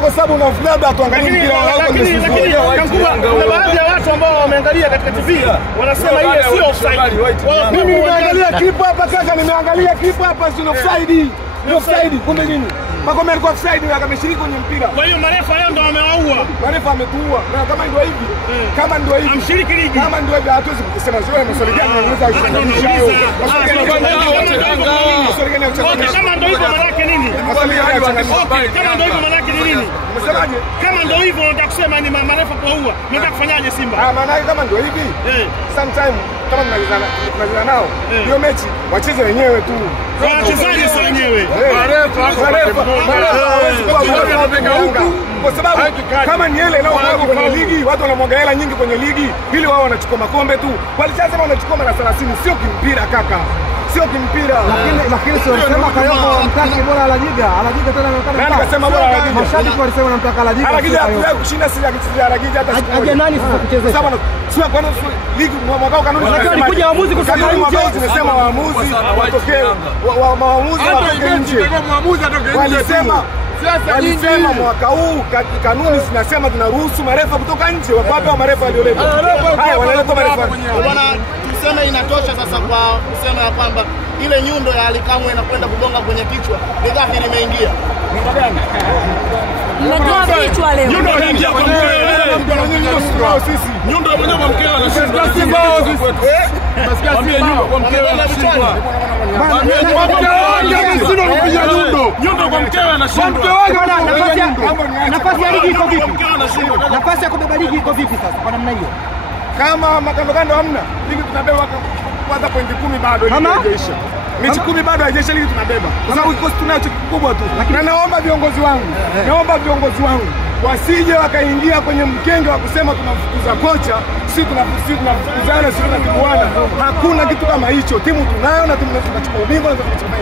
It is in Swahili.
Kwa sababu unafuata tuangalie mpira wako. Lakini kuna baadhi ya watu ambao wameangalia katika TV wanasema ile sio offside. Mimi nimeangalia clip hapa kaka, nimeangalia clip hapa sio offside. Ni offside kumbe nini? Makome alikuwa offside na akameshiriki kwenye mpira. Kwa hiyo marefa leo ndo wamewaua. Marefa ametuua. Na kama ndio hivi, kama ndio hivi. Amshiriki ligi. Kama ndio hivi hatuwezi kusema sio maswali gani yanaweza kushawishi hao. Kama ndio hivyo maana yake nini? Kama ndio hivyo maana yake nini? Umesemaje? Kama ndio hivyo unataka kusema ni marefa kuwaua. Unataka kufanyaje Simba? Maana yake kama ndio hivi. Sometime kama tunalizana nao. Hiyo mechi wacheze wenyewe tu. Wachezaji sio wenyewe. Kwa sababu kama ni ile leo kwenye ligi, watu wanamwaga hela nyingi kwenye ligi ili wao wanachukua makombe tu. Walichasema wanachukua mara 30, sio kimpira kaka. Sio kimpira. Lakini sio sema Kayoko mtaki bora Alajiga tena anaonekana. Nani kasema bora Alajiga? Mashabiki walisema wanamtaka Alajiga. Alajiga hakuwahi kushinda Alajiga hata siku moja. Aje nani sasa kuchezea? Sababu sio kwa nini ligi mwaka kanuni. Lakini kuja waamuzi kwa sababu tumesema waamuzi watokee. Waamuzi watokee nje. Waamuzi atoke nje. Walisema mwaka huu kanuni zinasema tunaruhusu marefa kutoka nje. Wapape wa marefa walioleta. Haya wanaleta marefa. Bwana tuseme inatosha sasa kwa kusema ya kwamba ile nyundo ya Alikamwe inakwenda kugonga kwenye kichwa. Ni dhahiri imeingia. Nyundo gani? Mmetoa kichwa leo. Nyundo inaingia kwa mkeo. Sisi. Nyundo mwenyewe kwa mkeo anashinda. Simba Mwambie nyundo kwa mkeo anashinda. Nyundo kwa mkeo anashinda. Nafasi ya ligi iko vipi? Nafasi ya kubeba ligi iko vipi sasa kwa namna hiyo? Kama makando hamna, ligi tunabeba kwanza pointi 10 bado ligi haijaisha. Mechi 10 bado haijaisha, ligi tunabeba. Kwa sababu kikosi tunacho kikubwa tu. Na naomba viongozi wangu wasije wakaingia kwenye mkenge wa kusema tunamfukuza kocha, sisi tunafukuzana, sisi tunatibuana. Hakuna kitu kama hicho. Timu tunayo na timu tunachukua ubingwa na tunachukua